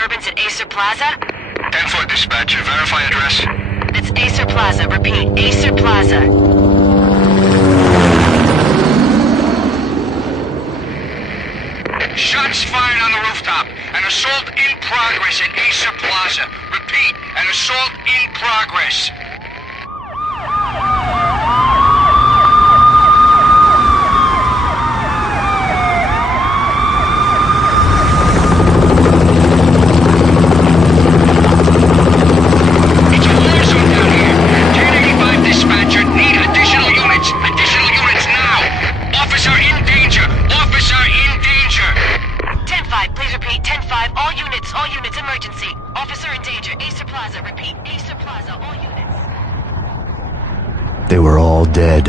disturbance at Acer Plaza? 10-4 dispatcher. Verify address. It's Acer Plaza. Repeat, Acer Plaza. Shots fired on the rooftop. An assault in progress at Acer Plaza. Repeat, an assault in progress. It's a war zone down here. 1085 dispatcher. Need additional units. Additional units now. Officer in danger. Officer in danger. 10-5, please repeat. 10-5, all units, emergency. Officer in danger, Acer Plaza. Repeat, Acer Plaza, all units. They were all dead.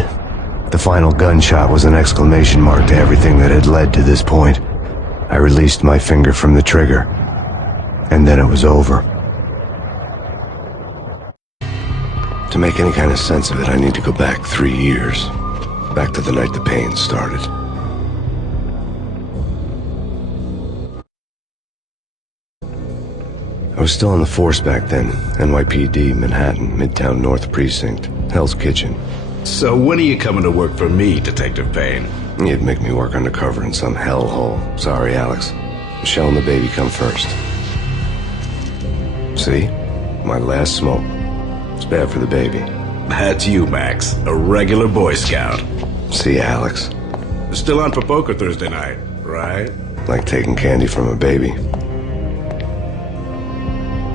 The final gunshot was an exclamation mark to everything that had led to this point. I released my finger from the trigger, and then it was over. To make any kind of sense of it, I need to go back 3 years. Back to the night the Payne started. I was still on the force back then. NYPD, Manhattan, Midtown North Precinct, Hell's Kitchen. So when are you coming to work for me, Detective Payne? You'd make me work undercover in some hellhole. Sorry, Alex. Michelle and the baby come first. See? My last smoke. It's bad for the baby. That's you, Max. A regular Boy Scout. See ya, Alex. Still on for poker Thursday night, right? Like taking candy from a baby.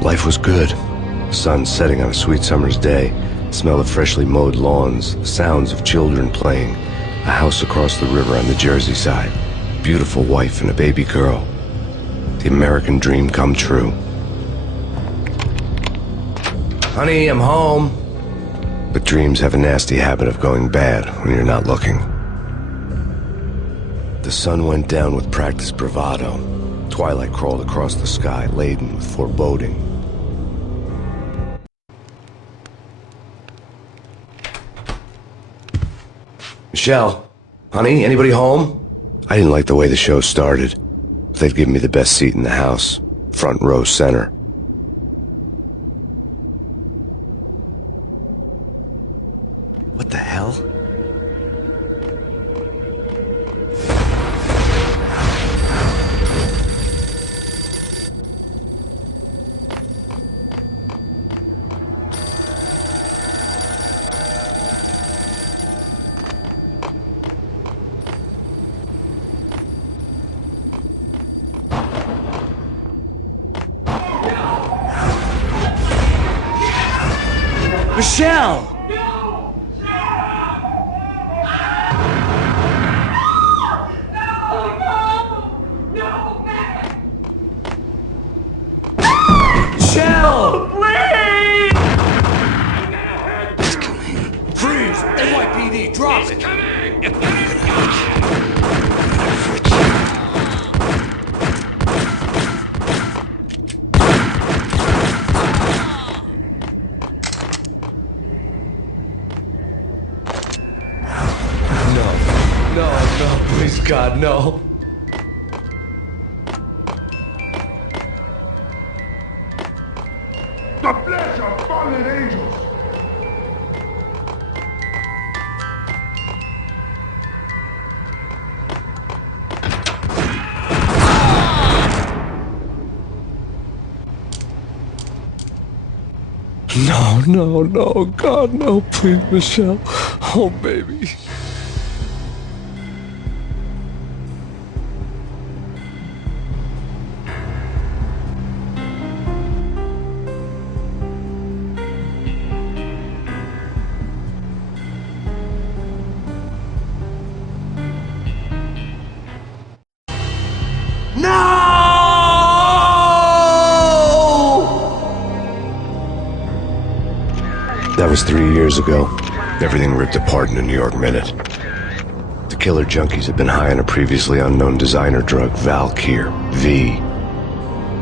Life was good. The sun setting on a sweet summer's day. The smell of freshly mowed lawns. The sounds of children playing. A house across the river on the Jersey side. Beautiful wife and a baby girl. The American dream come true. Honey, I'm home. But dreams have a nasty habit of going bad when you're not looking. The sun went down with practiced bravado. Twilight crawled across the sky, laden with foreboding. Michelle, honey, anybody home? I didn't like the way the show started. They'd given me the best seat in the house, front row center. What the hell? Michelle! Michelle! Please! It's coming. Freeze! NYPD, drop it! No, please God, no. The flesh of fallen angels! No, God, no, please, Michelle. Oh, baby. That was 3 years ago. Everything ripped apart in a New York minute. The killer junkies had been high on a previously unknown designer drug, Valkyr, V.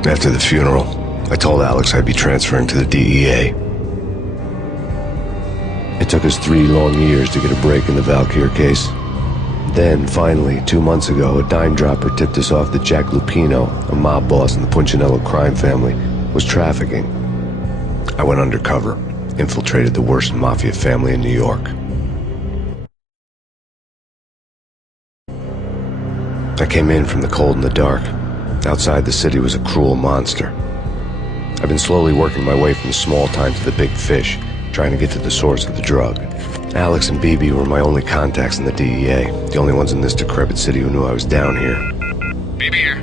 After the funeral, I told Alex I'd be transferring to the DEA. It took us 3 long years to get a break in the Valkyr case. Then, finally, 2 months ago, a dime dropper tipped us off that Jack Lupino, a mob boss in the Punchinello crime family, was trafficking. I went undercover, infiltrated the worst mafia family in New York. I came in from the cold and the dark. Outside the city was a cruel monster. I've been slowly working my way from the small time to the big fish, trying to get to the source of the drug. Alex and BB were my only contacts in the DEA, the only ones in this decrepit city who knew I was down here. BB here.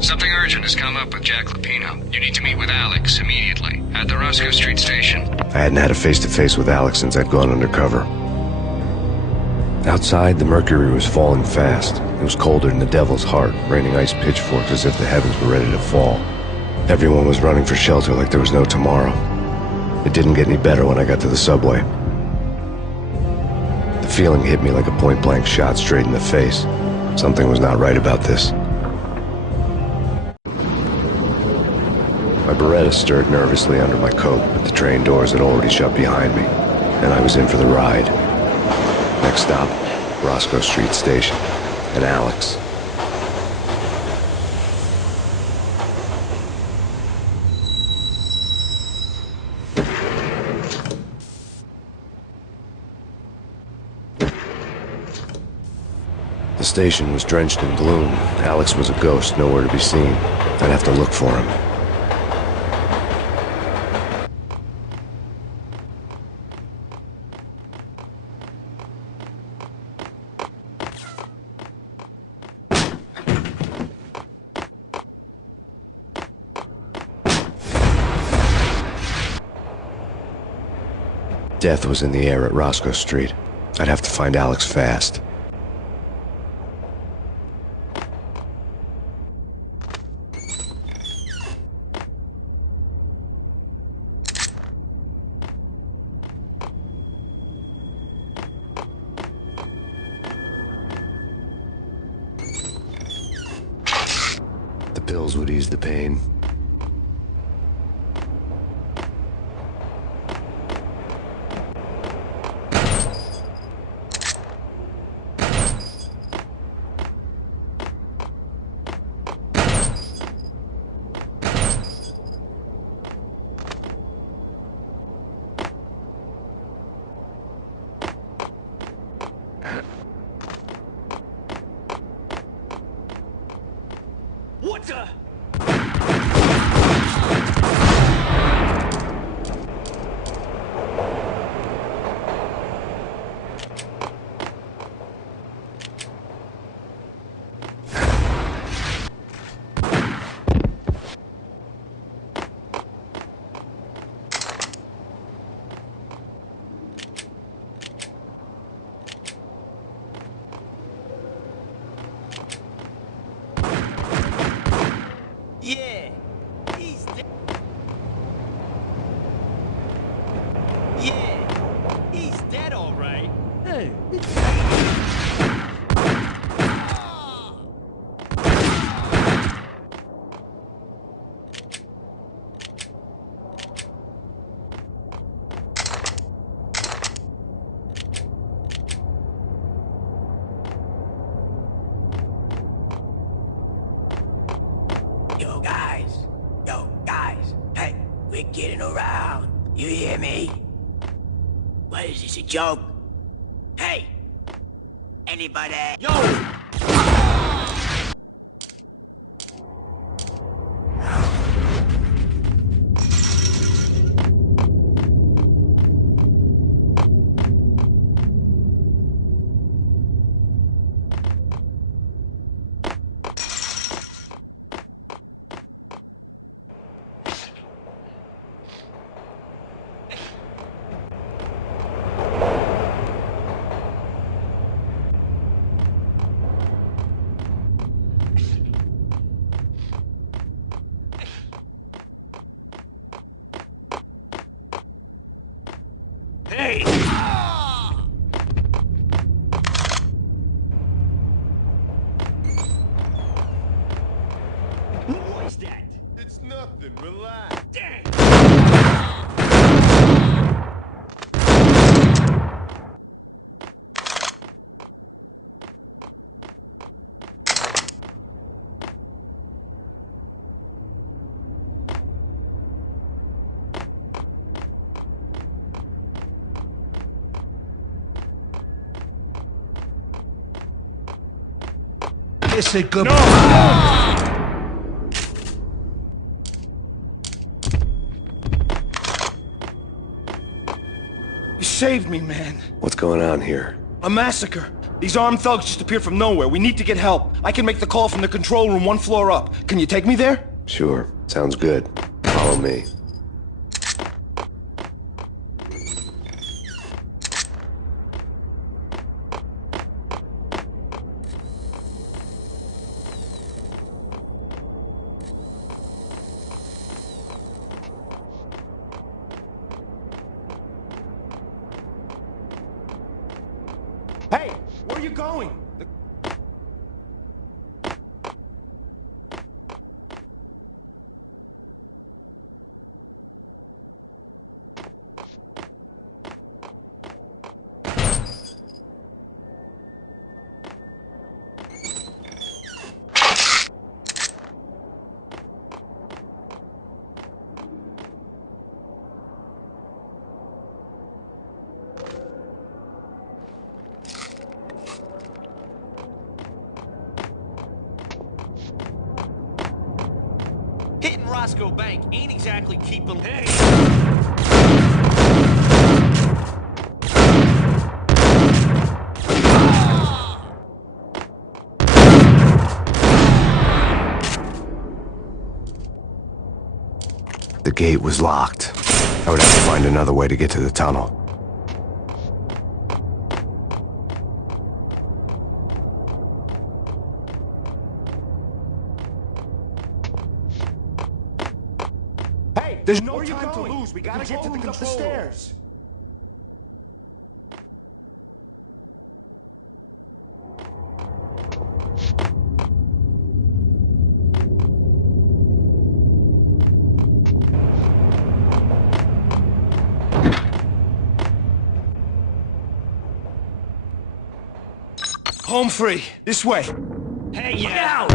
Something urgent has come up with Jack Lupino. You need to meet with Alex immediately at the Roscoe Street station. I hadn't had a face-to-face with Alex since I'd gone undercover. Outside, the mercury was falling fast. It was colder than the devil's heart, raining ice pitchforks as if the heavens were ready to fall. Everyone was running for shelter like there was no tomorrow. It didn't get any better when I got to the subway. The feeling hit me like a point-blank shot straight in the face. Something was not right about this. My Beretta stirred nervously under my coat, but the train doors had already shut behind me, and I was in for the ride. Next stop, Roscoe Street Station, and Alex. The station was drenched in gloom. Alex was a ghost, nowhere to be seen. I'd have to look for him. Death was in the air at Roscoe Street. I'd have to find Alex fast. The pills would ease the pain. What the? Yeah, he's dead. Yeah, he's dead, all right. Hey, Yo guys, hey, we're getting around. You hear me? What is this, a joke? Hey, anybody? Yo! Hey! What is that? It's nothing, relax. Dang! kiss it good. You saved me, man. What's going on here? A massacre. These armed thugs just appeared from nowhere. We need to get help. I can make the call from the control room 1 floor up. Can you take me there? Sure, sounds good. Follow me. Hey, where are you going? Hitting Roscoe Bank ain't exactly keeping. Hey! The gate was locked. I would have to find another way to get to the tunnel. Hey, there's no time to lose. We gotta get to the control stairs. Home free. This way. Hey, yeah!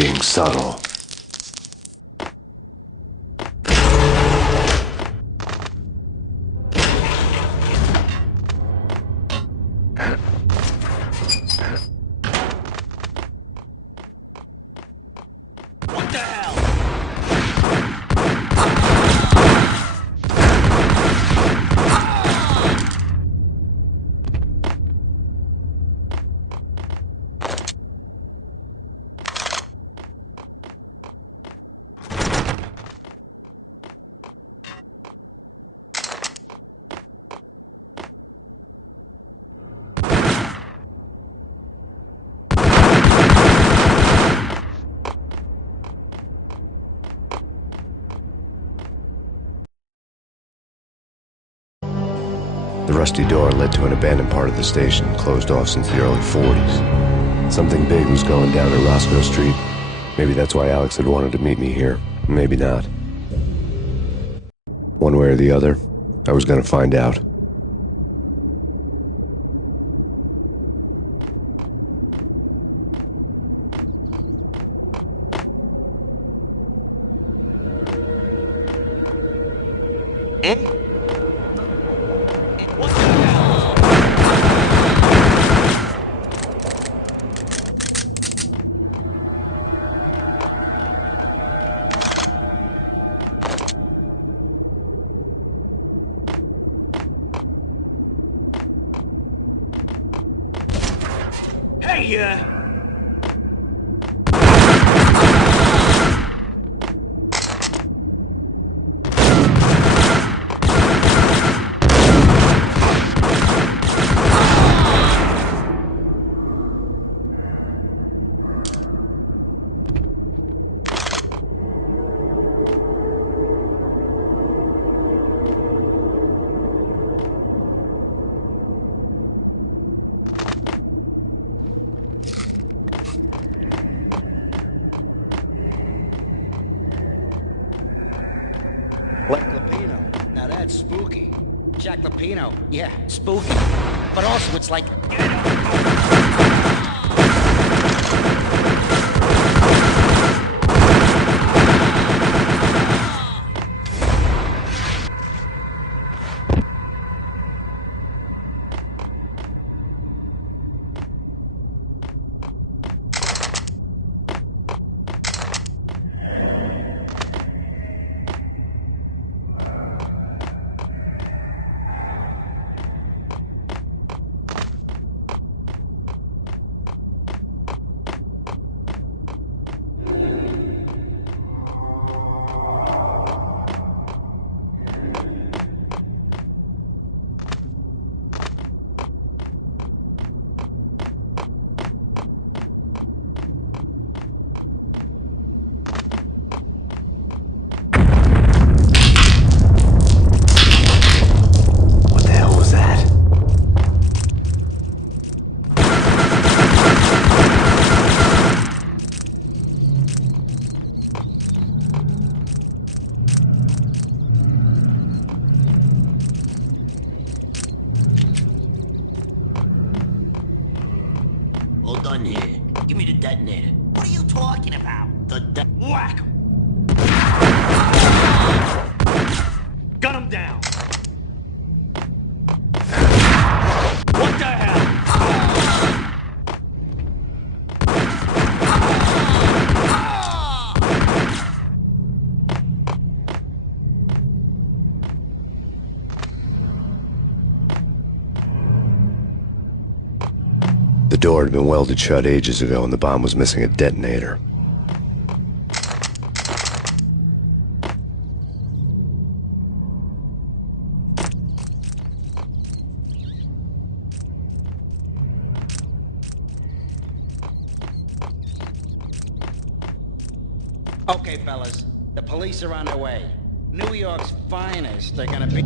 being subtle. What the hell? The rusty door led to an abandoned part of the station, closed off since the early 40s. Something big was going down at Roscoe Street. Maybe that's why Alex had wanted to meet me here. Maybe not. One way or the other, I was gonna find out. What the hell? Hey, Like Lapino. Now that's spooky. Jack Lapino. Yeah, spooky. But also it's like... All done here. Give me the detonator. What are you talking about? The whack! Gun him down! What the hell? The door had been welded shut ages ago and the bomb was missing a detonator. Okay, fellas. The police are on their way. New York's finest are gonna be...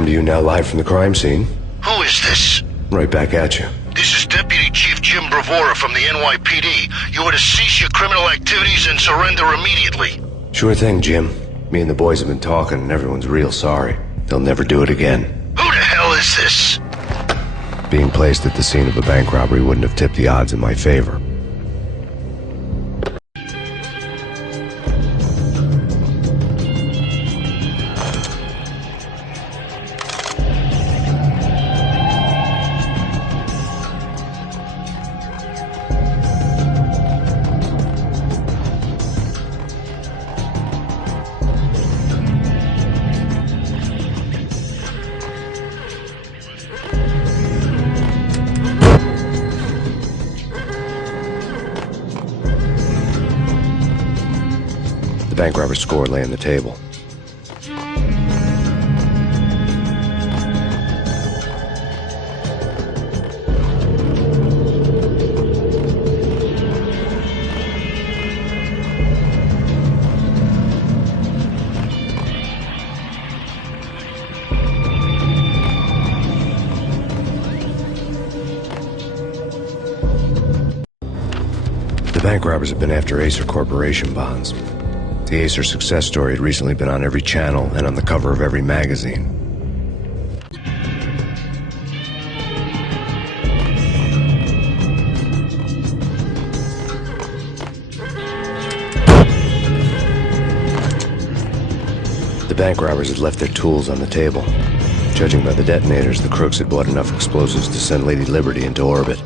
come to you now live from the crime scene. Who is this? Right back at you. This is Deputy Chief Jim Bravura from the NYPD. You are to cease your criminal activities and surrender immediately. Sure thing, Jim. Me and the boys have been talking and everyone's real sorry. They'll never do it again. Who the hell is this? Being placed at the scene of a bank robbery wouldn't have tipped the odds in my favor. The bank robber's score lay on the table. The bank robbers have been after Acer Corporation bonds. The Acer success story had recently been on every channel and on the cover of every magazine. The bank robbers had left their tools on the table. Judging by the detonators, the crooks had bought enough explosives to send Lady Liberty into orbit.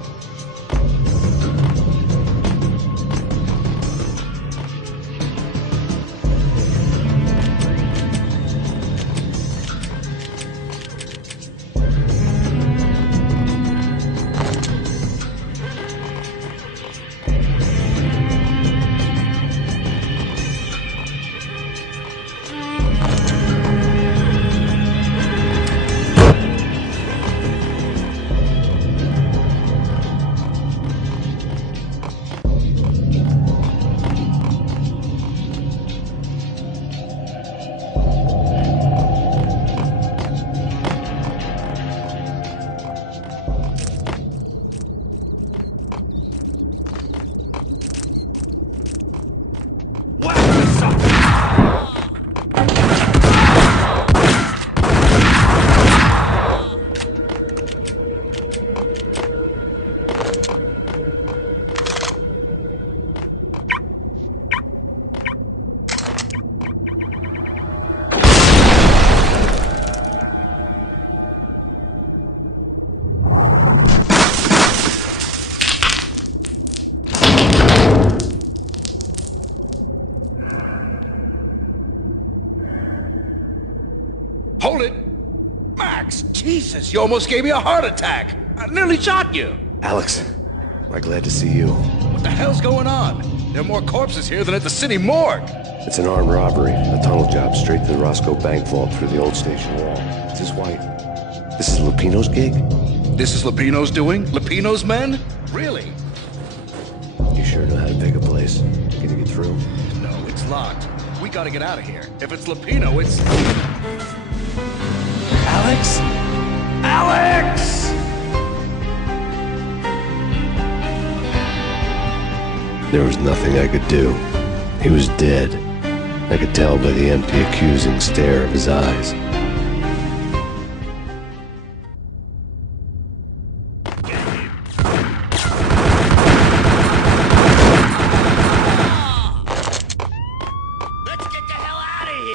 Hold it! Max, Jesus, you almost gave me a heart attack! I nearly shot you! Alex, am I glad to see you. What the hell's going on? There are more corpses here than at the city morgue! It's an armed robbery, a tunnel job straight to the Roscoe Bank vault through the old station wall. Is this why? This is Lupino's gig? This is Lupino's doing? Lupino's men? Really? You sure know how to pick a place? Can you get through? No, it's locked. We gotta get out of here. If it's Lupino, it's... Alex? Alex! There was nothing I could do. He was dead. I could tell by the empty, accusing stare of his eyes. Let's get the hell out of here!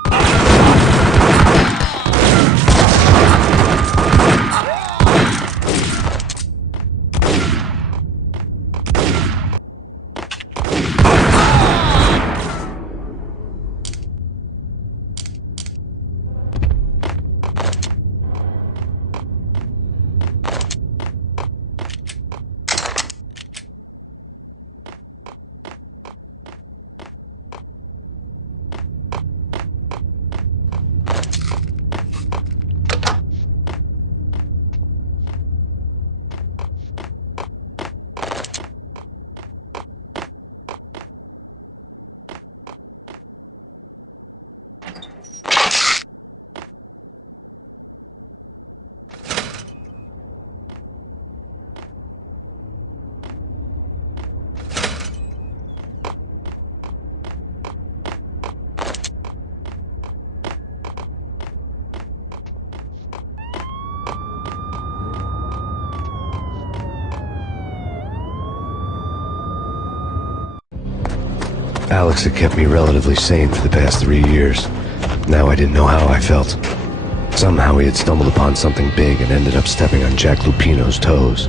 Alex had kept me relatively sane for the past 3 years. Now I didn't know how I felt. Somehow he had stumbled upon something big and ended up stepping on Jack Lupino's toes.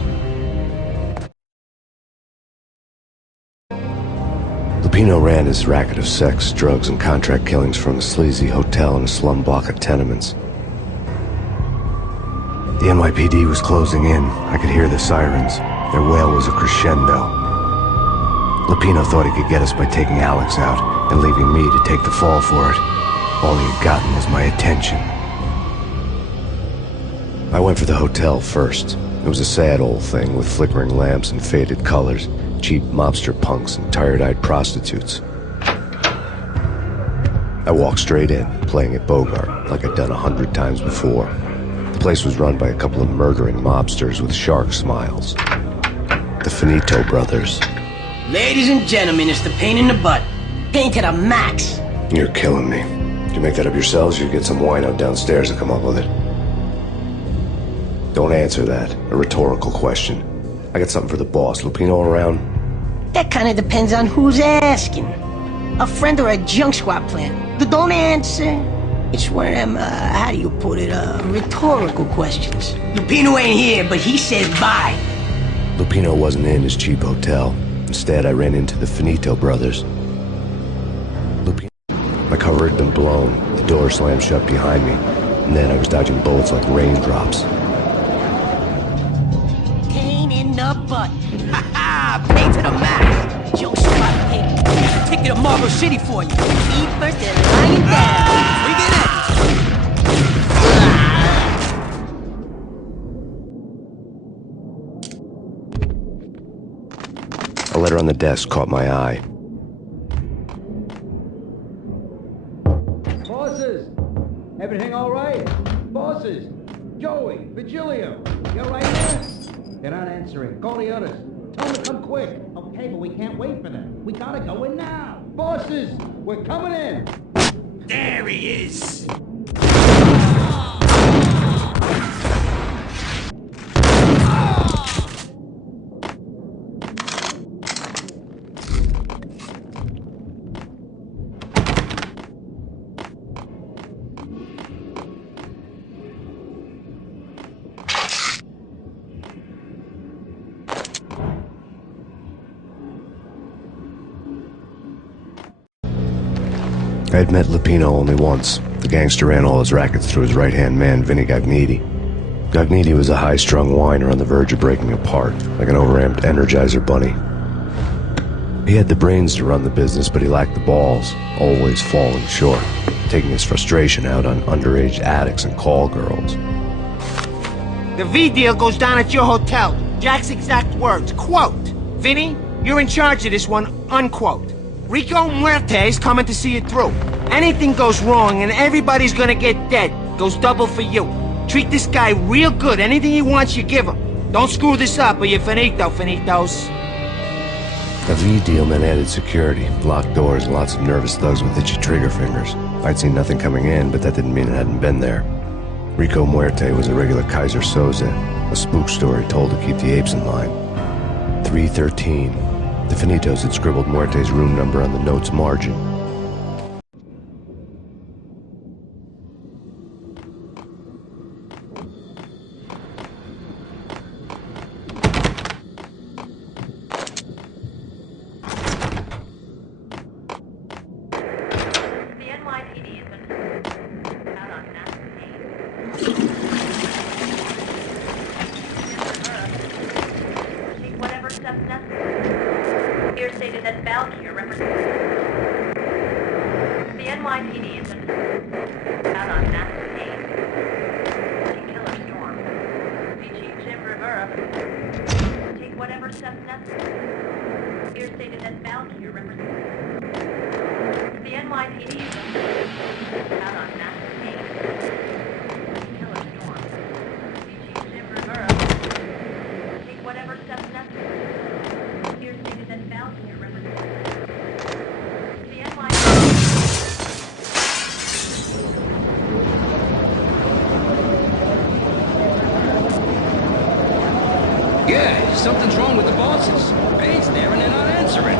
Lupino ran his racket of sex, drugs, and contract killings from a sleazy hotel in a slum block of tenements. The NYPD was closing in. I could hear the sirens. Their wail was a crescendo. Lupino thought he could get us by taking Alex out and leaving me to take the fall for it. All he had gotten was my attention. I went for the hotel first. It was a sad old thing with flickering lamps and faded colors, cheap mobster punks and tired-eyed prostitutes. I walked straight in, playing at Bogart, like I'd done 100 times before. The place was run by a couple of murdering mobsters with shark smiles. The Finito brothers. Ladies and gentlemen, it's the pain in the butt. Pain to the max. You're killing me. Did you make that up yourselves, or you get some wino downstairs to come up with it? Don't answer that. A rhetorical question. I got something for the boss. Lupino around? That kind of depends on who's asking. A friend or a junk squad plan. Don't answer. It's one of them, how do you put it, rhetorical questions. Lupino ain't here, but he says bye. Lupino wasn't in his cheap hotel. Instead, I ran into the Finito brothers. My cover had been blown. The door slammed shut behind me. And then I was dodging bullets like raindrops. Pain in the butt. Ha ha! Pain to the max. Junk squad pain. Here's a ticket to Marble City for you. Feet first and lying down. Bring it in. A letter on the desk caught my eye. Bosses! Everything all right? Bosses! Joey, Virgilio, you right there? They're not answering. Call the others. Tell them to come quick. Okay, but we can't wait for them. We gotta go in now. Bosses, we're coming in. There he is! I had met Lupino only once. The gangster ran all his rackets through his right-hand man, Vinny Gagniti. Gagniti was a high-strung whiner on the verge of breaking apart, like an overamped Energizer bunny. He had the brains to run the business, but he lacked the balls, always falling short, taking his frustration out on underage addicts and call girls. The V deal goes down at your hotel. Jack's exact words, quote, "Vinny, you're in charge of this one," unquote. Rico Muerte's coming to see it through. Anything goes wrong and everybody's gonna get dead. Goes double for you. Treat this guy real good. Anything he wants, you give him. Don't screw this up or you're finito, finitos. A V deal meant added security, locked doors, and lots of nervous thugs with itchy trigger fingers. I'd seen nothing coming in, but that didn't mean it hadn't been there. Rico Muerte was a regular Kaiser Soze, a spook story told to keep the apes in line. 313. The Finitos had scribbled Muerte's room number on the note's margin. Yeah, something's wrong with the bosses. Payne's there and they're not answering.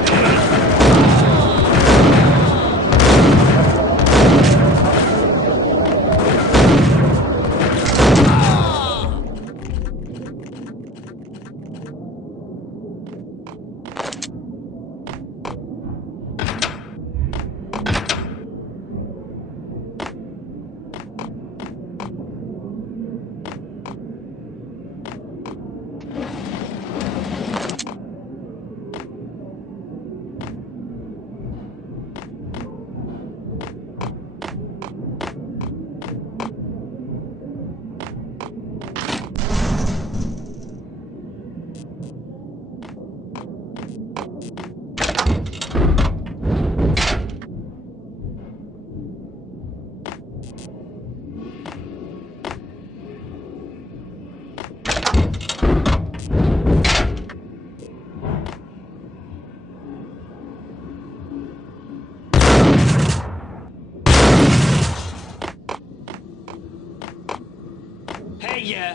got ya!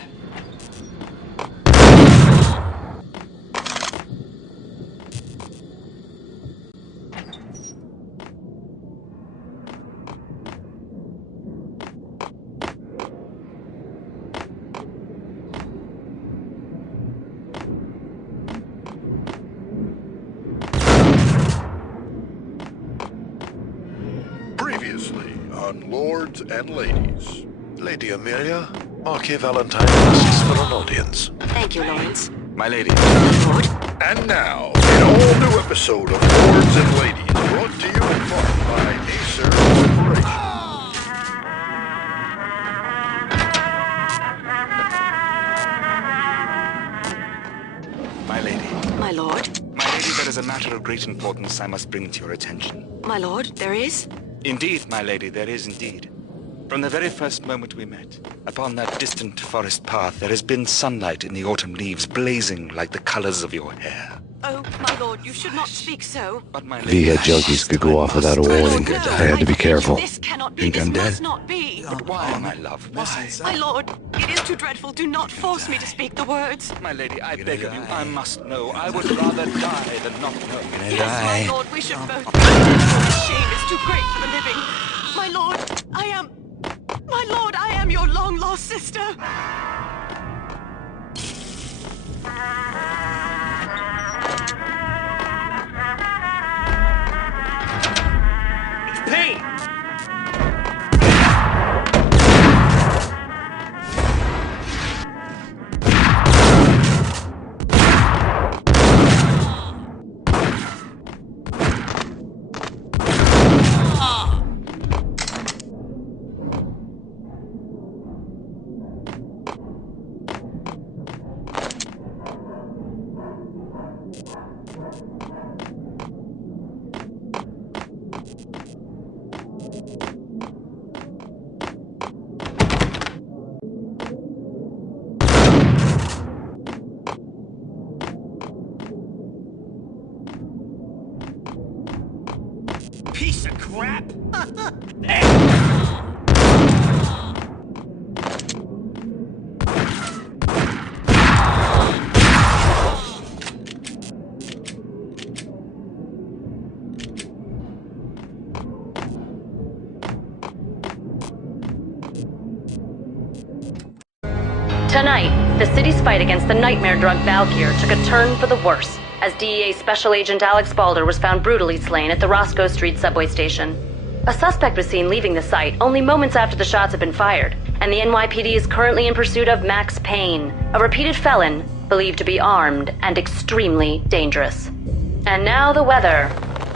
Previously on Lords and Ladies. Lady Amelia, Marquis Valentine asks for an audience. Thank you, Lawrence. My lady. Lord? And now, an all-new episode of Lords and Ladies, brought to you in part by Acer Corporation. My lady. My lord? My lady, there is a matter of great importance I must bring to your attention. My lord, there is? Indeed, my lady, there is indeed. From the very first moment we met, upon that distant forest path, there has been sunlight in the autumn leaves blazing like the colors of your hair. Oh, my lord, you should not speak so. But my lady, V-head junkies could go off without a warning. I had to be careful. This cannot be. This must not be. But why, my love? Why? My lord, it is too dreadful. Do not force me to speak the words. My lady, I beg of you, I must know. I would rather die than not know. Yes, my lord, we should both. The shame is too great for the living. My lord, My lord, I am your long-lost sister. It's Payne! Piece of crap! Tonight, the city's fight against the nightmare drug Valkyr took a turn for the worse, as DEA Special Agent Alex Balder was found brutally slain at the Roscoe Street subway station. A suspect was seen leaving the site only moments after the shots had been fired, and the NYPD is currently in pursuit of Max Payne, a repeated felon believed to be armed and extremely dangerous. And now the weather.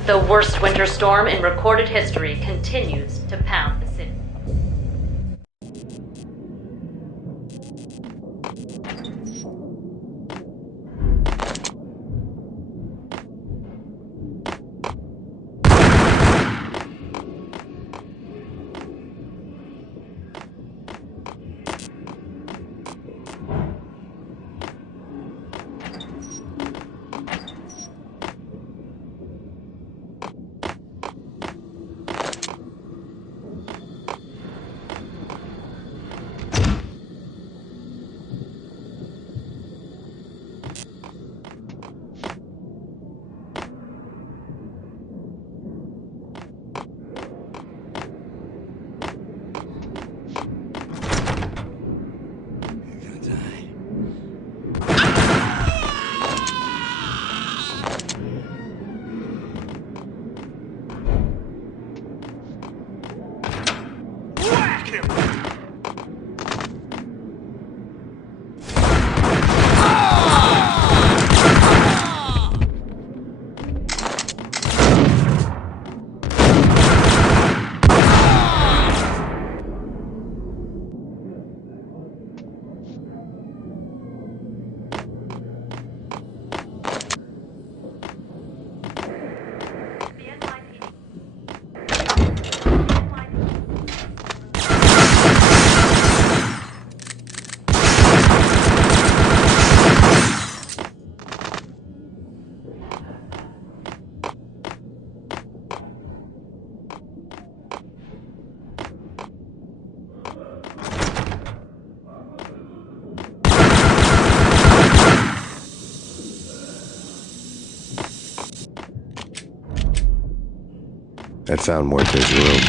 The worst winter storm in recorded history continues to pound the city. I'd found Muerte's room.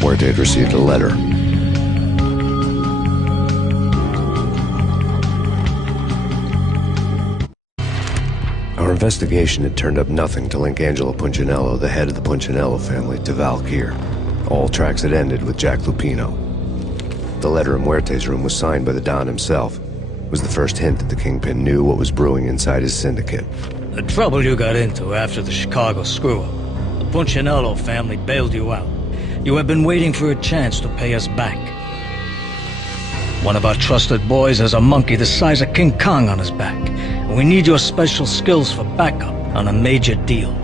Muerte had received a letter. Our investigation had turned up nothing to link Angelo Punchinello, the head of the Punchinello family, to Val Kier. All tracks had ended with Jack Lupino. The letter in Muerte's room was signed by the Don himself. It was the first hint that the Kingpin knew what was brewing inside his syndicate. The trouble you got into after the Chicago screw-up. The Punchinello family bailed you out. You have been waiting for a chance to pay us back. One of our trusted boys has a monkey the size of King Kong on his back. And we need your special skills for backup on a major deal.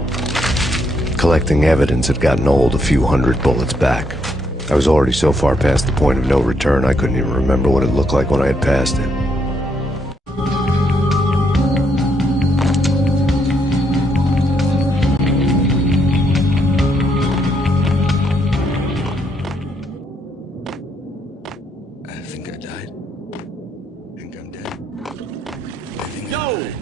Collecting evidence had gotten old a few hundred bullets back. I was already so far past the point of no return I couldn't even remember what it looked like when I had passed it. I think I died. I think I'm dead. I think No!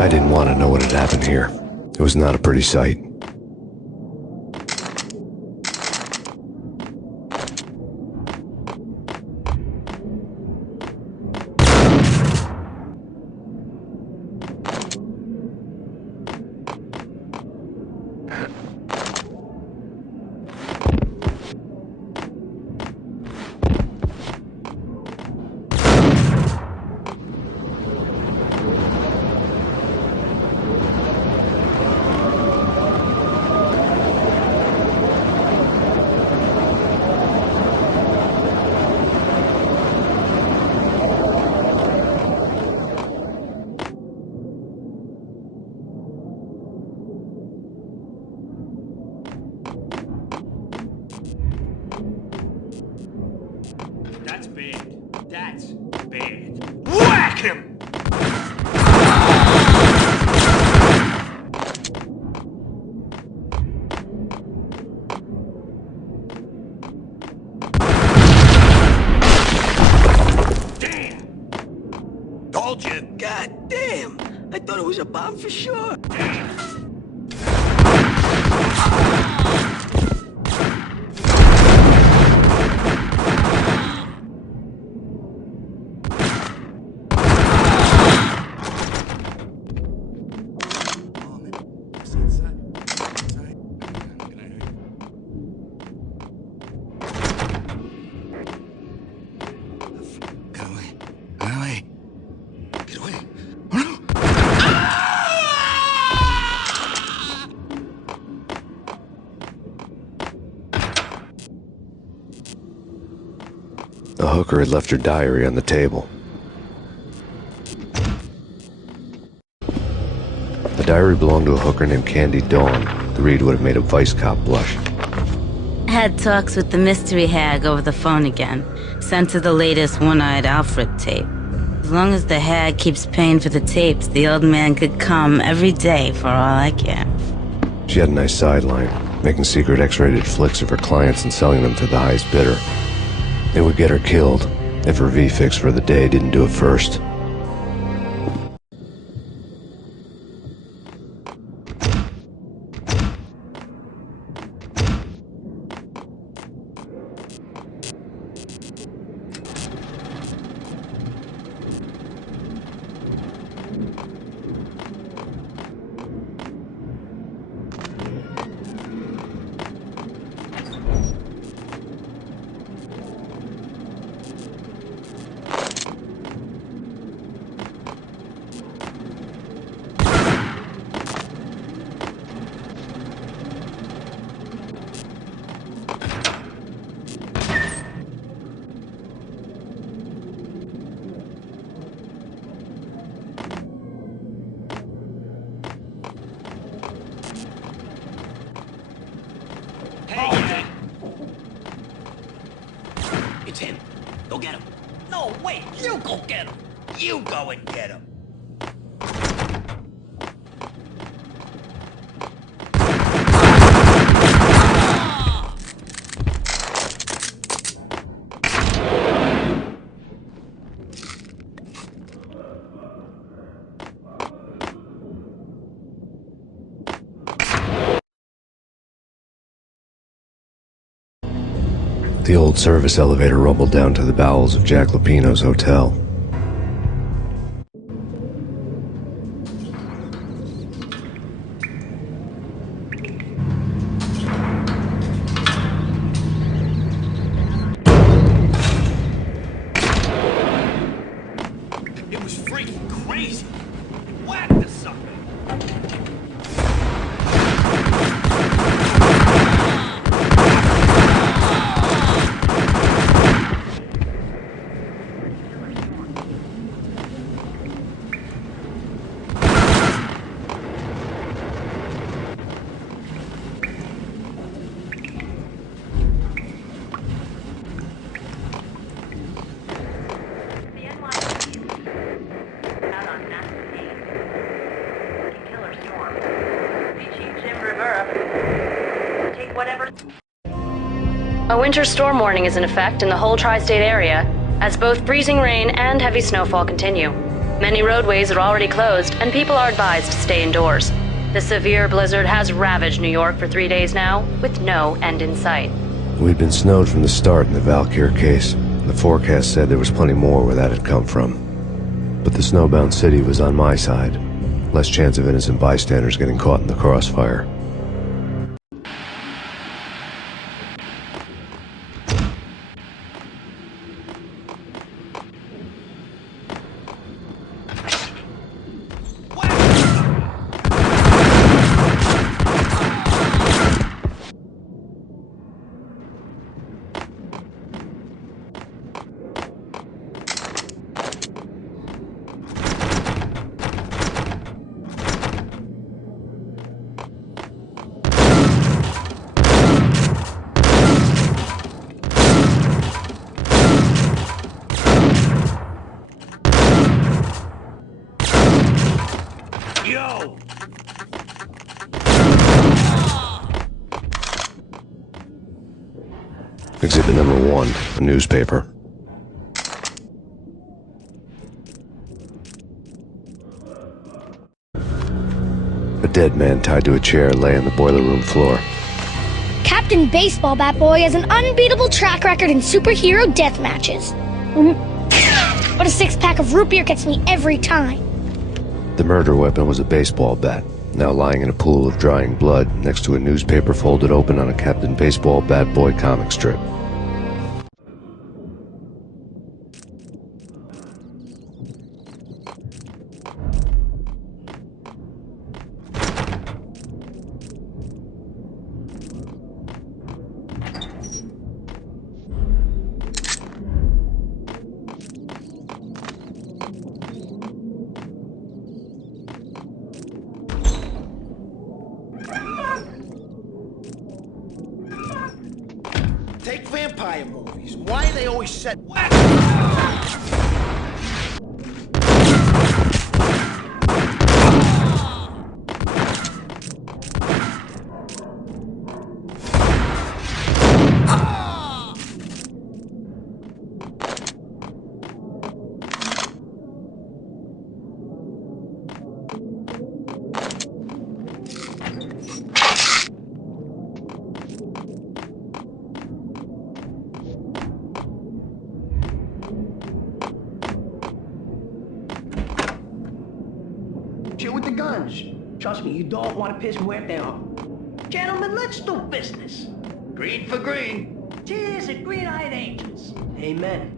I didn't want to know what had happened here. It was not a pretty sight. That's bad. That's bad. Whack him! Damn! Told you. God damn! I thought it was a bomb for sure. The hooker had left her diary on the table. The diary belonged to a hooker named Candy Dawn. The read would have made a vice cop blush. Had talks with the mystery hag over the phone again. Sent her the latest One-Eyed Alfred tape. As long as the hag keeps paying for the tapes, the old man could come every day for all I care. She had a nice sideline, making secret X-rated flicks of her clients and selling them to the highest bidder. It would get her killed if her V-fix for the day didn't do it first. No, wait, you go get him. You go and get him. The old service elevator rumbled down to the bowels of Jack Lupino's hotel. It was freaking crazy. Whack the sucker. A winter storm warning is in effect in the whole tri-state area, as both freezing rain and heavy snowfall continue. Many roadways are already closed, and people are advised to stay indoors. The severe blizzard has ravaged New York for 3 days now, with no end in sight. We'd been snowed from the start in the Valkyr case. The forecast said there was plenty more where that had come from. But the snowbound city was on my side. Less chance of innocent bystanders getting caught in the crossfire. Exhibit number 1, a newspaper. A dead man tied to a chair lay on the boiler room floor. Captain Baseball Bat Boy has an unbeatable track record in superhero death matches. But a 6-pack of root beer gets me every time. The murder weapon was a baseball bat, now lying in a pool of drying blood next to a newspaper folded open on a Captain Baseball Bat Boy comic strip. Take vampire movies. Why are they always set whack? Shit with the guns. Trust me, you don't want to piss me where they are. Gentlemen, let's do business. Green for green. Cheers at green-eyed angels. Amen.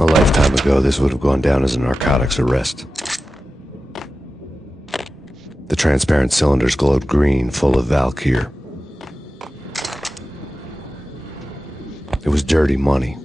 A lifetime ago, this would have gone down as a narcotics arrest. The transparent cylinders glowed green, full of Valkyr. It was dirty money.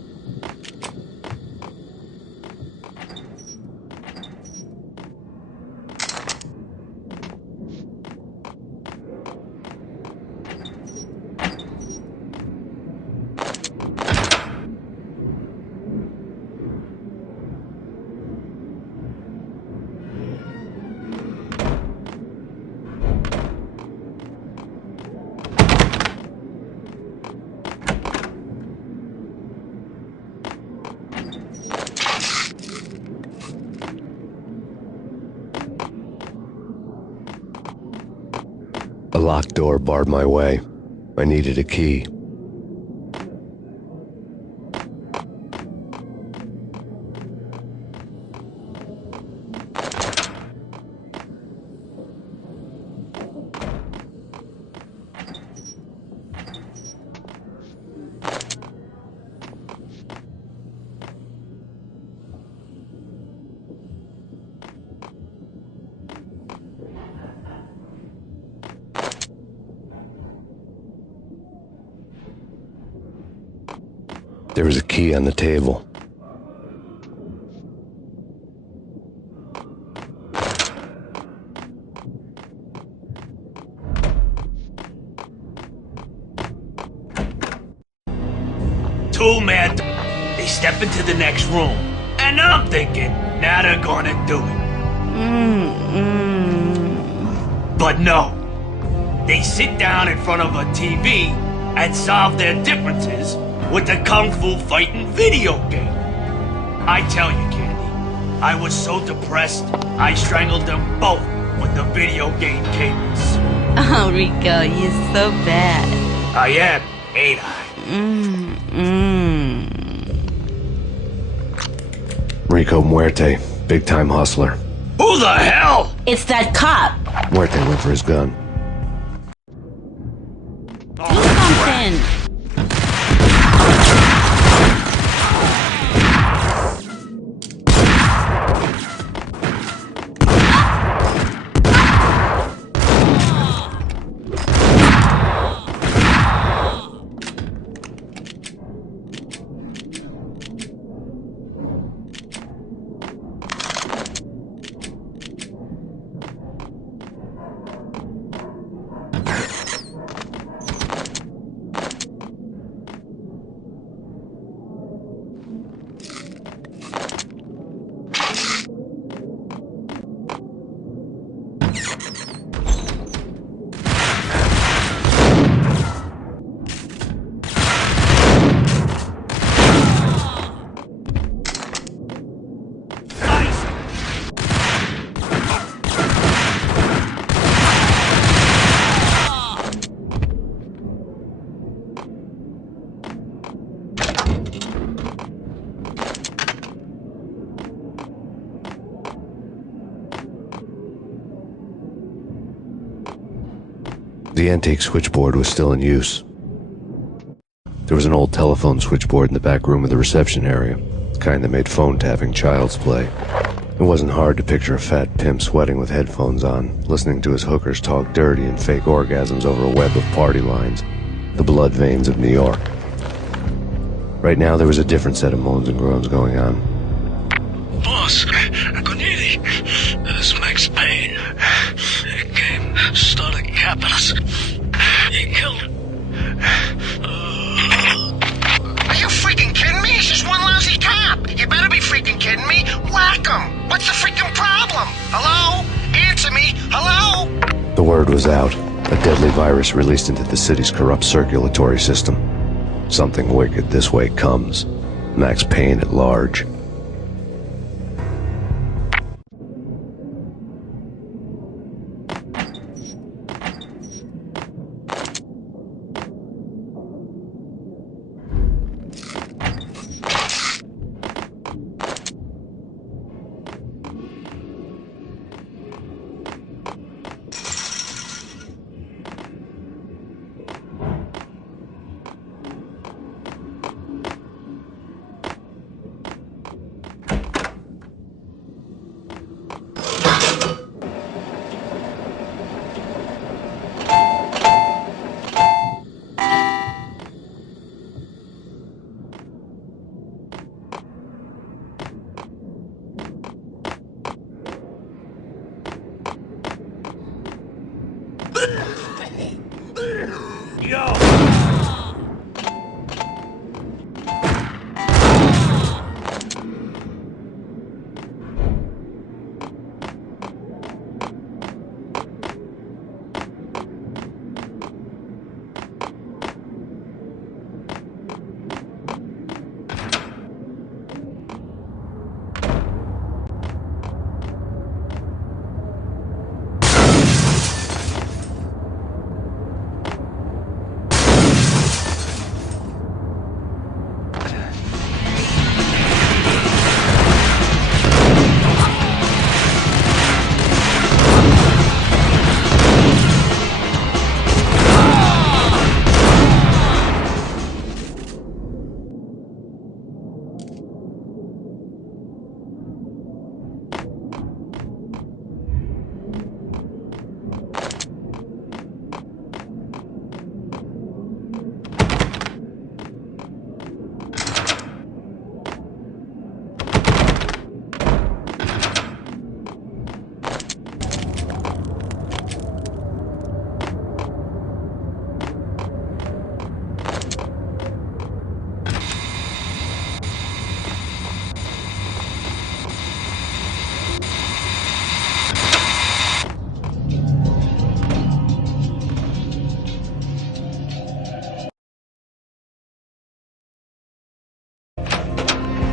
A locked door barred my way. I needed a key. There was a key on the table. Two men, they step into the next room. And I'm thinking, now they're gonna do it. But no. They sit down in front of a TV and solve their differences with the Kung Fu fighting video game. I tell you, Candy, I was so depressed, I strangled them both with the video game cables. Oh, Rico, you're so bad. I am, ain't I? Rico Muerte, big-time hustler. Who the hell? It's that cop. Muerte went for his gun. Do something. The antique switchboard was still in use. There was an old telephone switchboard in the back room of the reception area, the kind that made phone tapping child's play. It wasn't hard to picture a fat pimp sweating with headphones on, listening to his hookers talk dirty and fake orgasms over a web of party lines, the blood veins of New York. Right now there was a different set of moans and groans going on. Boss, Cornelia, it's Max Payne. He came, started capping us. He killed him. Are you freaking kidding me? He's just one lousy cop. You better be freaking kidding me. Whack him. What's the freaking problem? Hello? Answer me. Hello? The word was out. A deadly virus released into the city's corrupt circulatory system. Something wicked this way comes. Max Payne at large.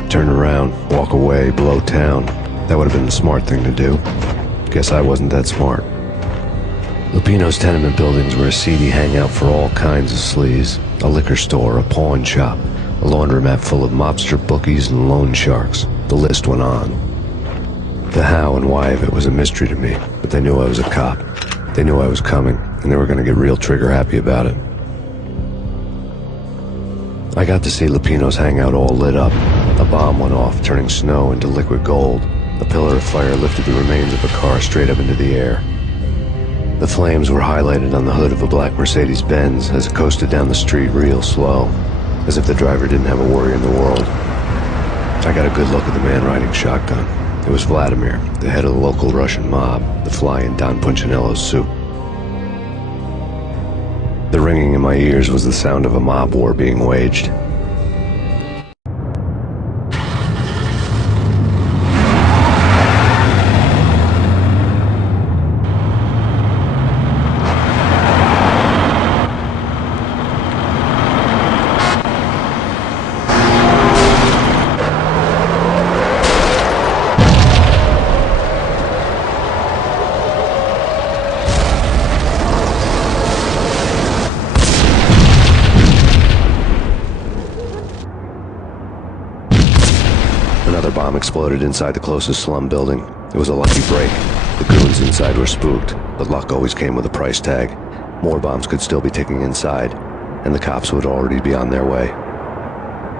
Turn around, walk away, blow town. That would have been the smart thing to do. Guess I wasn't that smart. Lupino's tenement buildings were a seedy hangout for all kinds of sleaze. A liquor store, a pawn shop, a laundromat full of mobster bookies and loan sharks. The list went on. The how and why of it was a mystery to me, but they knew I was a cop. They knew I was coming, and they were going to get real trigger happy about it. I got to see Lupino's hangout all lit up. A bomb went off, turning snow into liquid gold. A pillar of fire lifted the remains of a car straight up into the air. The flames were highlighted on the hood of a black Mercedes-Benz as it coasted down the street real slow, as if the driver didn't have a worry in the world. I got a good look at the man riding shotgun. It was Vladimir, the head of the local Russian mob, the fly in Don Punchinello's soup. The ringing in my ears was the sound of a mob war being waged. Another bomb exploded inside the closest slum building. It was a lucky break. The goons inside were spooked, but luck always came with a price tag. More bombs could still be ticking inside, and the cops would already be on their way.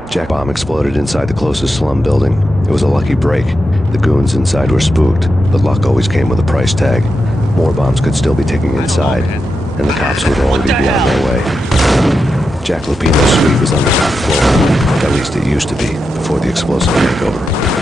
Jack bomb exploded inside the closest slum building. It was a lucky break. The goons inside were spooked, but luck always came with a price tag. More bombs could still be ticking inside, and the cops would already be on their way. Jack Lupino's suite was on the top floor. At least it used to be, before the explosive takeover.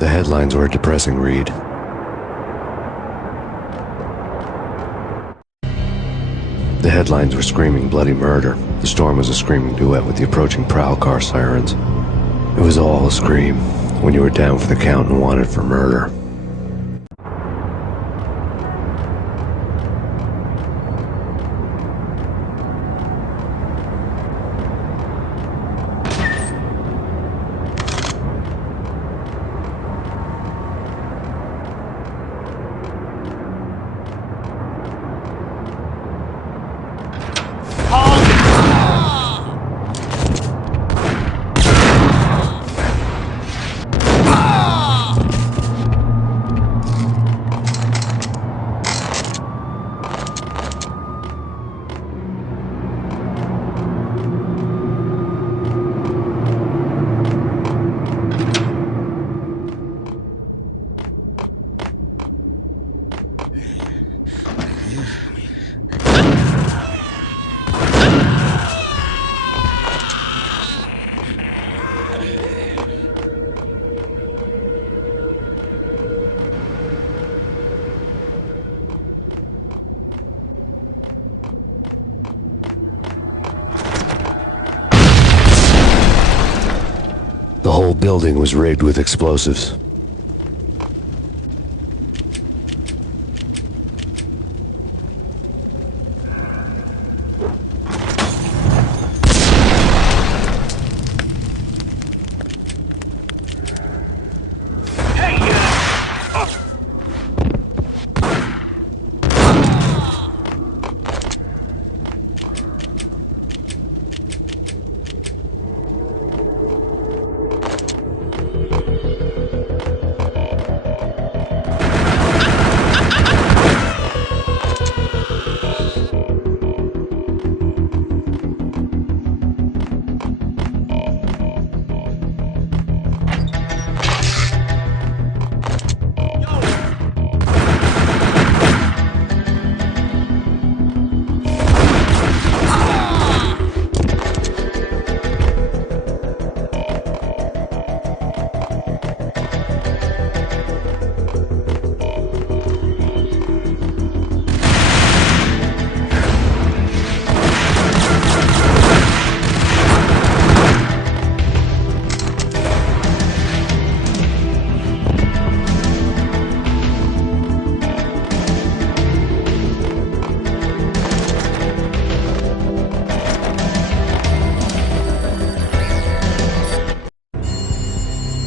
The headlines were a depressing read. The headlines were screaming bloody murder. The storm was a screaming duet with the approaching prowl car sirens. It was all a scream when you were down for the count and wanted for murder. building was rigged with explosives.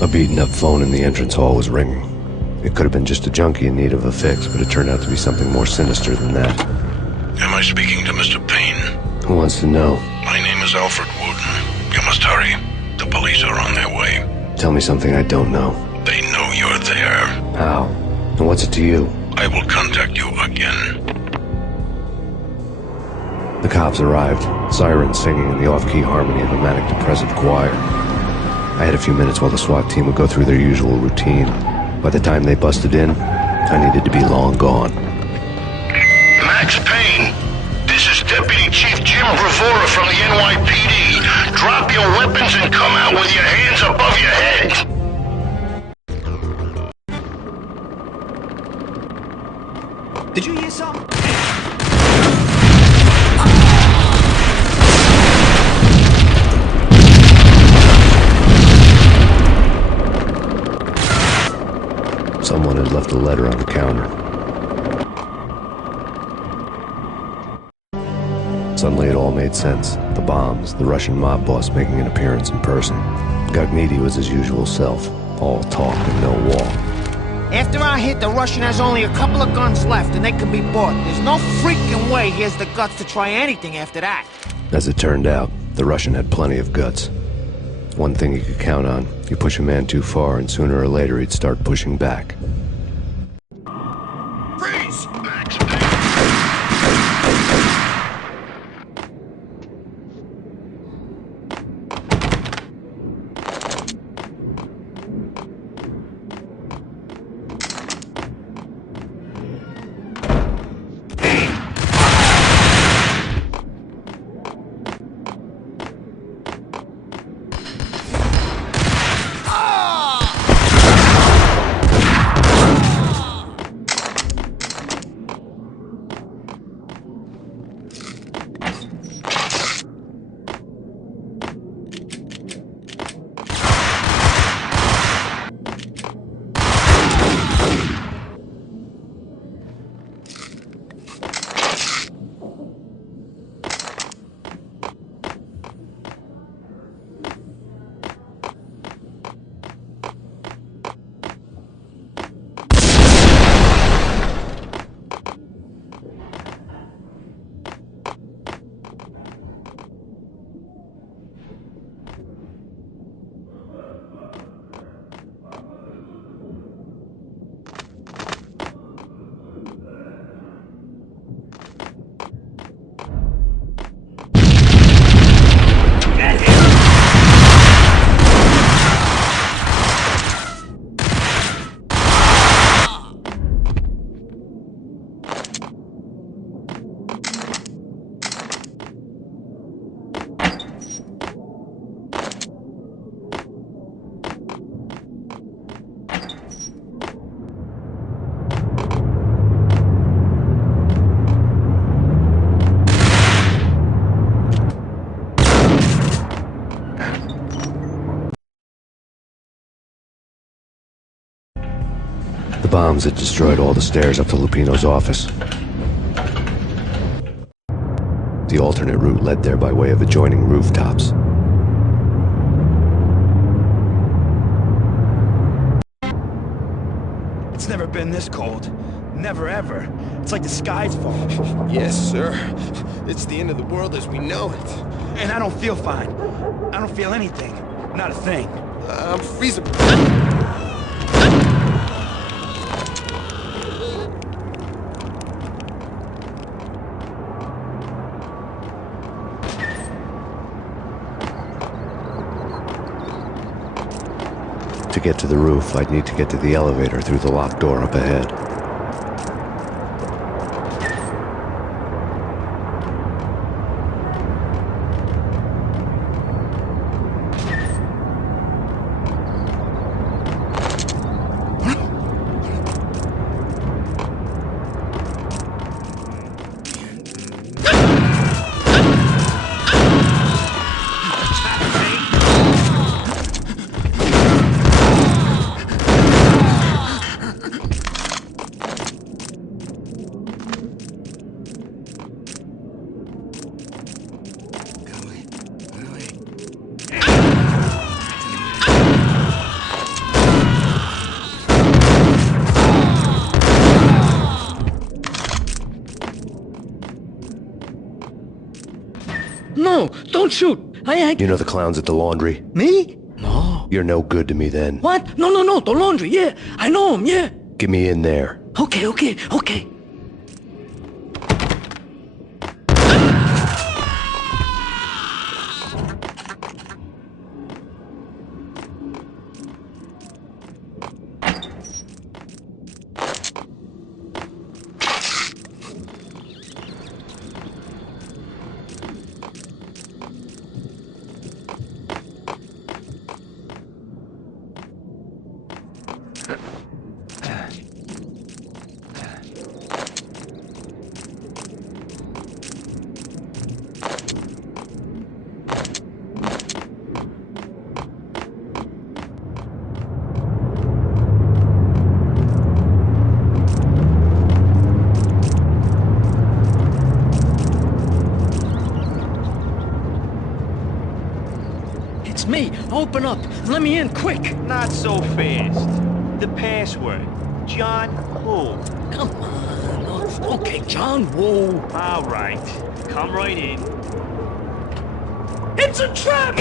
A beaten-up phone in the entrance hall was ringing. It could have been just a junkie in need of a fix, but it turned out to be something more sinister than that. Am I speaking to Mr. Payne? Who wants to know? My name is Alfred Wooten. You must hurry. The police are on their way. Tell me something I don't know. They know you're there. How? And what's it to you? I will contact you again. The cops arrived, sirens singing in the off-key harmony of a manic-depressive choir. I had a few minutes while the SWAT team would go through their usual routine. By the time they busted in, I needed to be long gone. Max Payne, this is Deputy Chief Jim Bravura from the NYPD. Drop your weapons and come out with your hands above your head. Did you hear something? Someone had left a letter on the counter. Suddenly it all made sense. The bombs, the Russian mob boss making an appearance in person. Gognidy was his usual self, all talk and no walk. After our hit, the Russian has only a couple of guns left, and they can be bought. There's no freaking way he has the guts to try anything after that. As it turned out, the Russian had plenty of guts. One thing you could count on, you push a man too far and sooner or later he'd start pushing back. Freeze! Max bombs that destroyed all the stairs up to Lupino's office. The alternate route led there by way of adjoining rooftops. It's never been this cold. Never ever. It's like the sky's falling. Yes, sir. It's the end of the world as we know it. And I don't feel fine. I don't feel anything. Not a thing. I'm freezing. To get to the roof, I'd need to get to the elevator through the locked door up ahead. No, don't shoot. You know the clowns at the laundry? Me? No. You're no good to me then. What? No, the laundry, yeah. I know him, yeah. Get me in there. Okay. It's me. Open up. Let me in, quick. Not so fast. The password. John who? Come on. Okay, John Woo. All right. Come right in. It's a trap!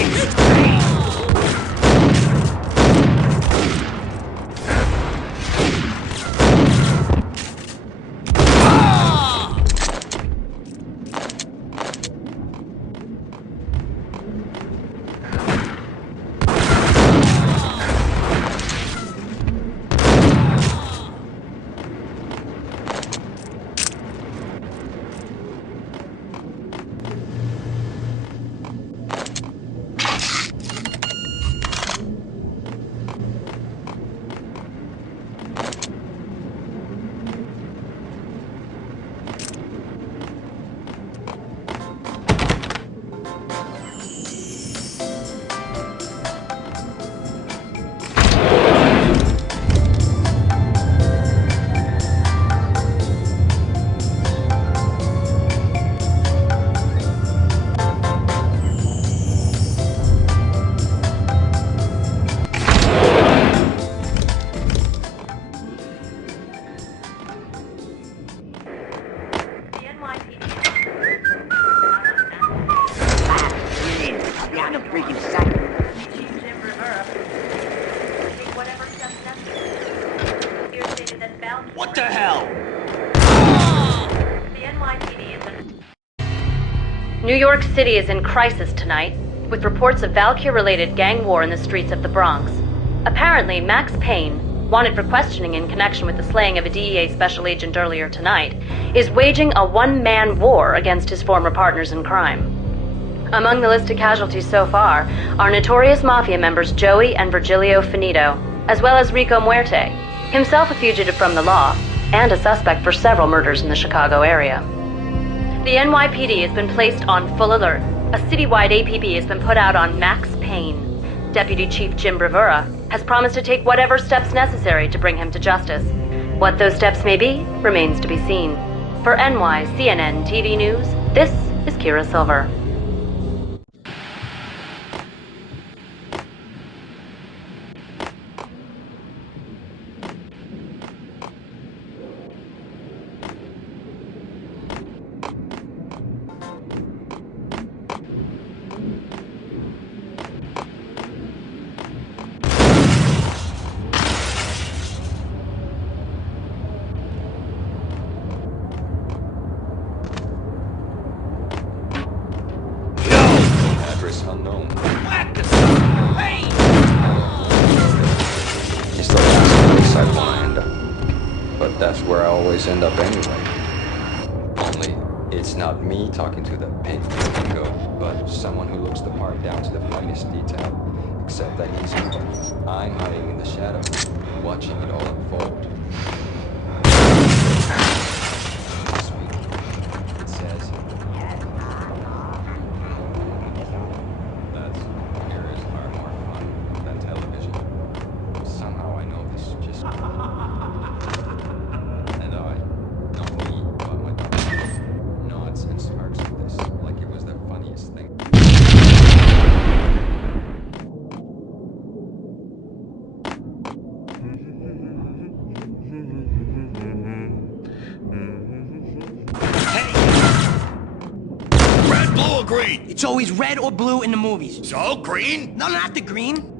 What the hell? New York City is in crisis tonight, with reports of Valkyr-related gang war in the streets of the Bronx. Apparently, Max Payne, wanted for questioning in connection with the slaying of a DEA special agent earlier tonight, is waging a one-man war against his former partners in crime. Among the listed casualties so far are notorious mafia members Joey and Virgilio Finito, as well as Rico Muerte, himself a fugitive from the law, and a suspect for several murders in the Chicago area. The NYPD has been placed on full alert. A citywide APB has been put out on Max Payne. Deputy Chief Jim Bravura has promised to take whatever steps necessary to bring him to justice. What those steps may be remains to be seen. For NYCNN TV News, this is Kira Silver. Address unknown. It's the last place I want to end up. But that's where I always end up anyway. Only, it's not me talking to the pink flamingo, but someone who looks the part down to the finest detail. Except that he's evil. I'm hiding in the shadows, watching it all unfold. It says, Green. It's always red or blue in the movies. So, green? No, not the green.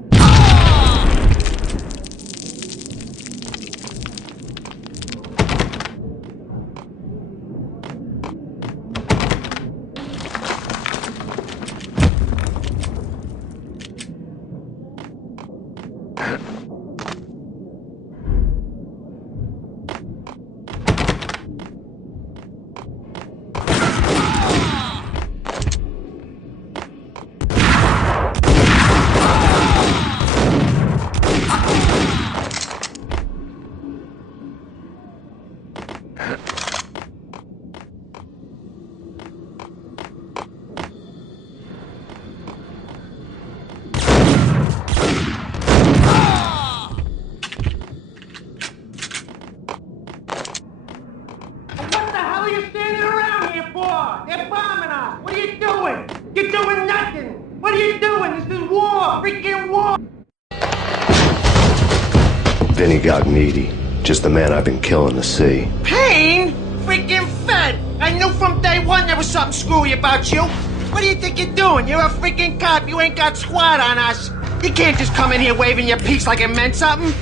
Vinny got needy. Just the man I've been killing to see. Payne? Freaking fed! I knew from day one there was something screwy about you. What do you think you're doing? You're a freaking cop. You ain't got squat on us. You can't just come in here waving your piece like it meant something.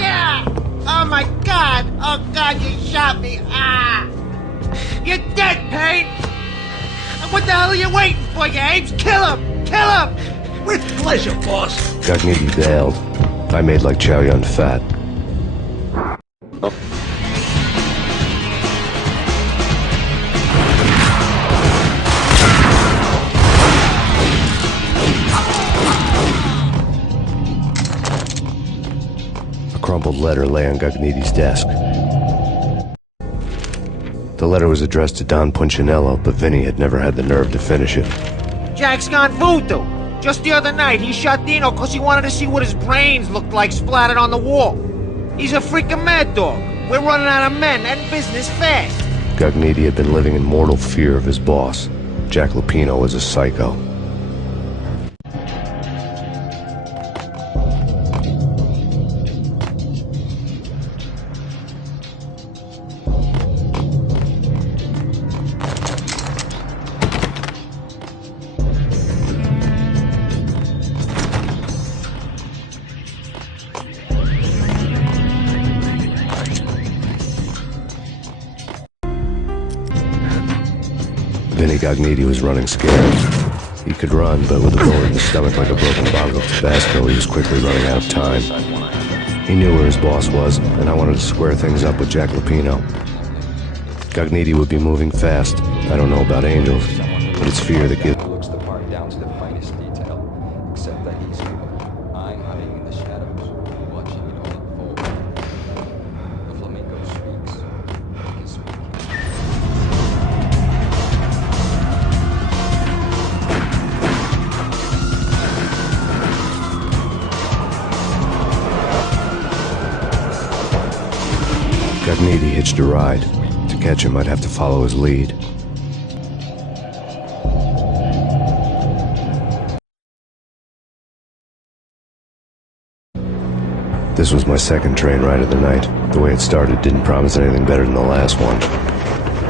Yeah! Oh my God! Oh God, you shot me! Ah! You're dead, Payne! What the hell are you waiting for, you apes? Kill him! Kill him! With pleasure, boss. Got needy bailed. I made like Chow Yun Fat. A crumpled letter lay on Gugneedy's desk. The letter was addressed to Don Punchinello, but Vinny had never had the nerve to finish it. Jack's gone voodoo. Just the other night, he shot Dino because he wanted to see what his brains looked like splattered on the wall. He's a freaking mad dog. We're running out of men and business fast. Gugneedy had been living in mortal fear of his boss. Jack Lupino was a psycho. Vinny Gugneedy was running scared. He could run, but with a bullet in his stomach like a broken bottle of Tabasco, he was quickly running out of time. He knew where his boss was, and I wanted to square things up with Jack Lupino. Gugneedy would be moving fast. I don't know about angels, but it's fear that gives... looks the part down to the finest detail, except that he's evil. I'm hiding in the shadows, watching it all unfold. The flamingo speaks. He can speak. Gognitti hitched a ride. To catch him, I'd have to follow his lead. This was my second train ride of the night. The way it started didn't promise anything better than the last one.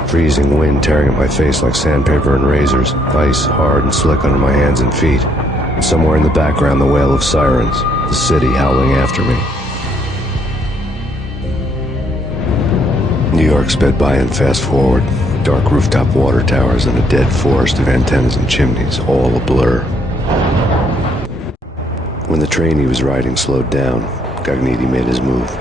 Freezing wind tearing at my face like sandpaper and razors, ice hard and slick under my hands and feet, and somewhere in the background the wail of sirens, the city howling after me. New York sped by in fast forward, dark rooftop water towers and a dead forest of antennas and chimneys, all a blur. When the train he was riding slowed down, Gognitti made his move.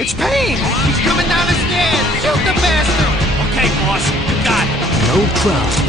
It's Payne! He's coming down the stairs! Shoot the bastard! Okay, boss. Got it. No problem.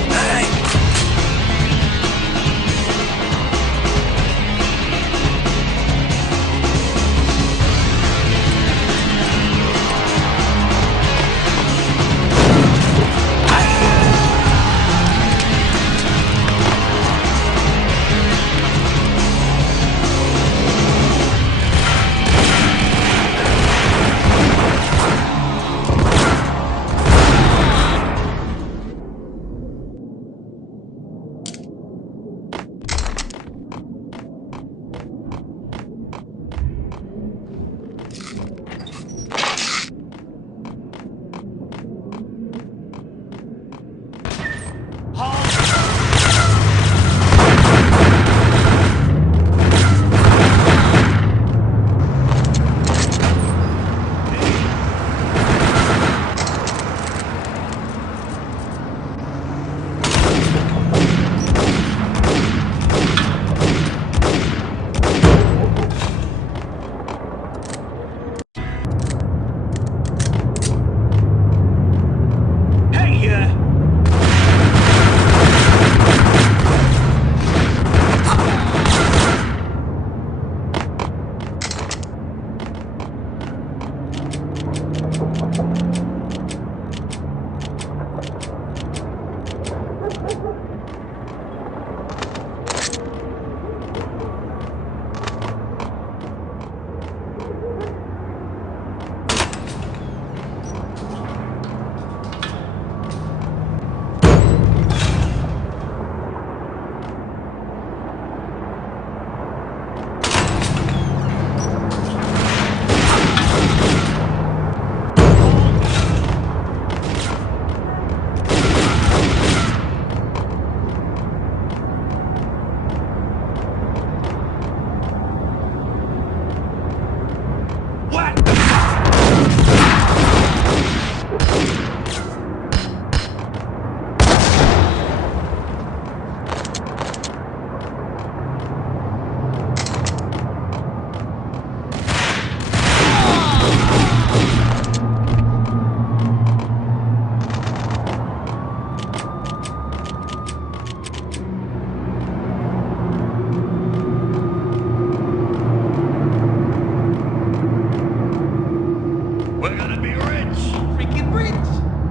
We're gonna be rich. Freaking rich!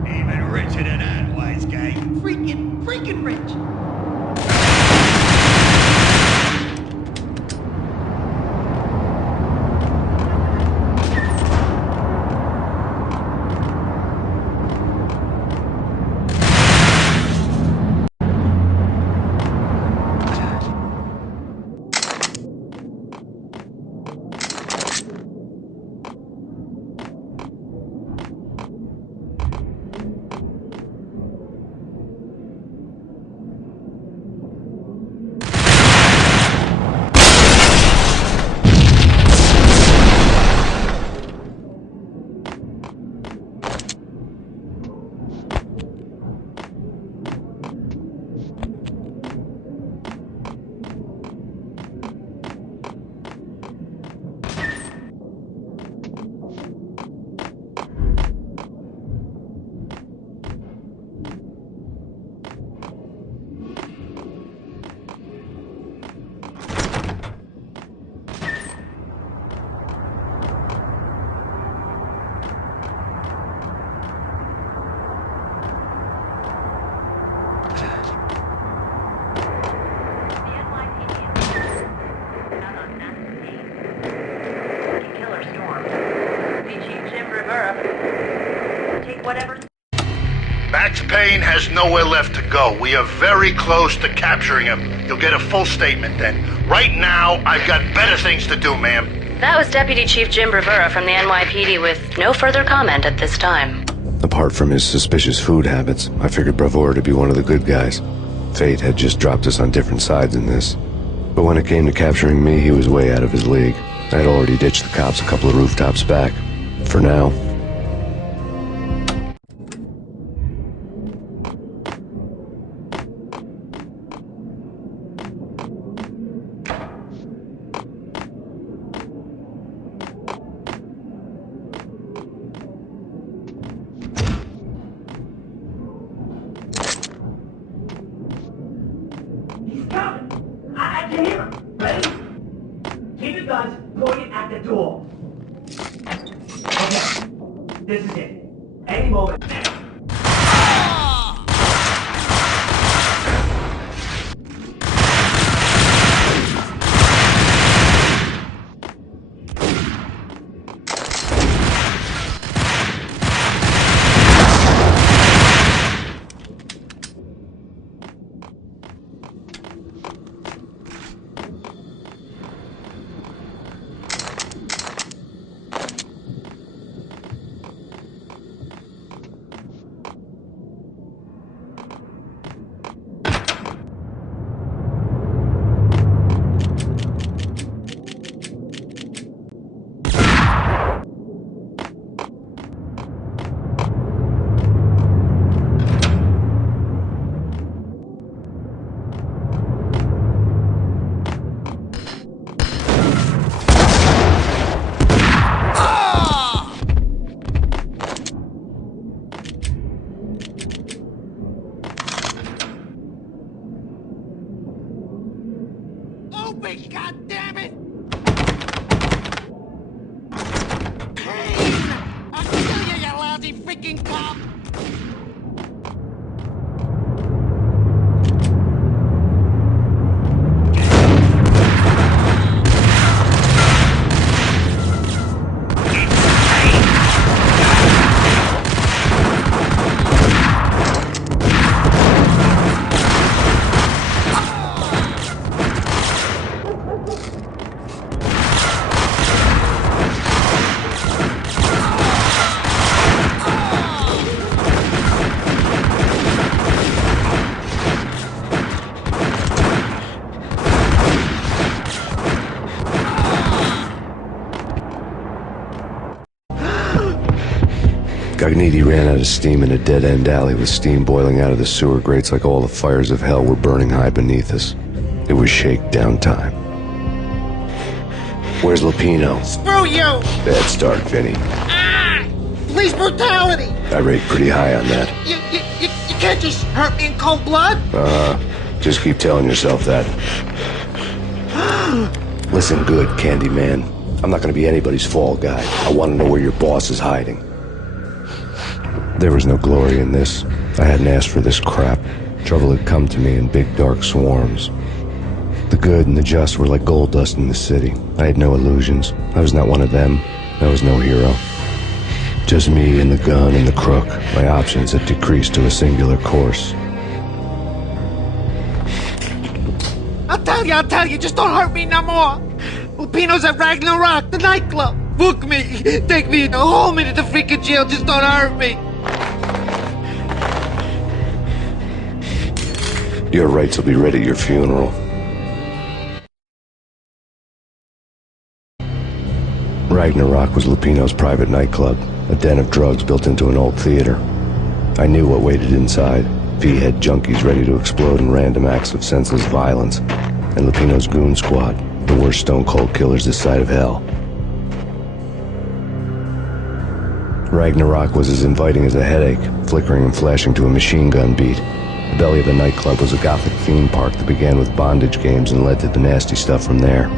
Even richer than that, wise guy. Freaking rich. Max Payne has nowhere left to go. We are very close to capturing him. You'll get a full statement then. Right now, I've got better things to do, ma'am. That was Deputy Chief Jim Rivera from the NYPD with no further comment at this time. Apart from his suspicious food habits, I figured Bravura to be one of the good guys. Fate had just dropped us on different sides in this. But when it came to capturing me, he was way out of his league. I had already ditched the cops a couple of rooftops back. For now. I can hear him. Ready? Keep your guns pointed at the door. Okay, this is it. Any moment. Open, goddammit! Payne! I'll kill you, you lousy freaking cop! Cogniti ran out of steam in a dead-end alley with steam boiling out of the sewer grates like all the fires of hell were burning high beneath us. It was shakedown time. Where's Lupino? Screw you! Bad start, Vinny. Ah! Police brutality! I rate pretty high on that. You can't just hurt me in cold blood! Just keep telling yourself that. Listen good, Candyman. I'm not gonna be anybody's fall guy. I want to know where your boss is hiding. There was no glory in this. I hadn't asked for this crap. Trouble had come to me in big dark swarms. The good and the just were like gold dust in the city. I had no illusions. I was not one of them. I was no hero. Just me and the gun and the crook. My options had decreased to a singular course. I'll tell you, just don't hurt me no more. Lupino's at Ragnarok, the nightclub. Book me, take me, hold me to the freaking jail, just don't hurt me. Your rights will be ready at your funeral. Ragnarok was Lupino's private nightclub, a den of drugs built into an old theater. I knew what waited inside. V-head junkies ready to explode in random acts of senseless violence. And Lupino's goon squad, the worst stone-cold killers this side of hell. Ragnarok was as inviting as a headache, flickering and flashing to a machine gun beat. The belly of the nightclub was a gothic theme park that began with bondage games and led to the nasty stuff from there.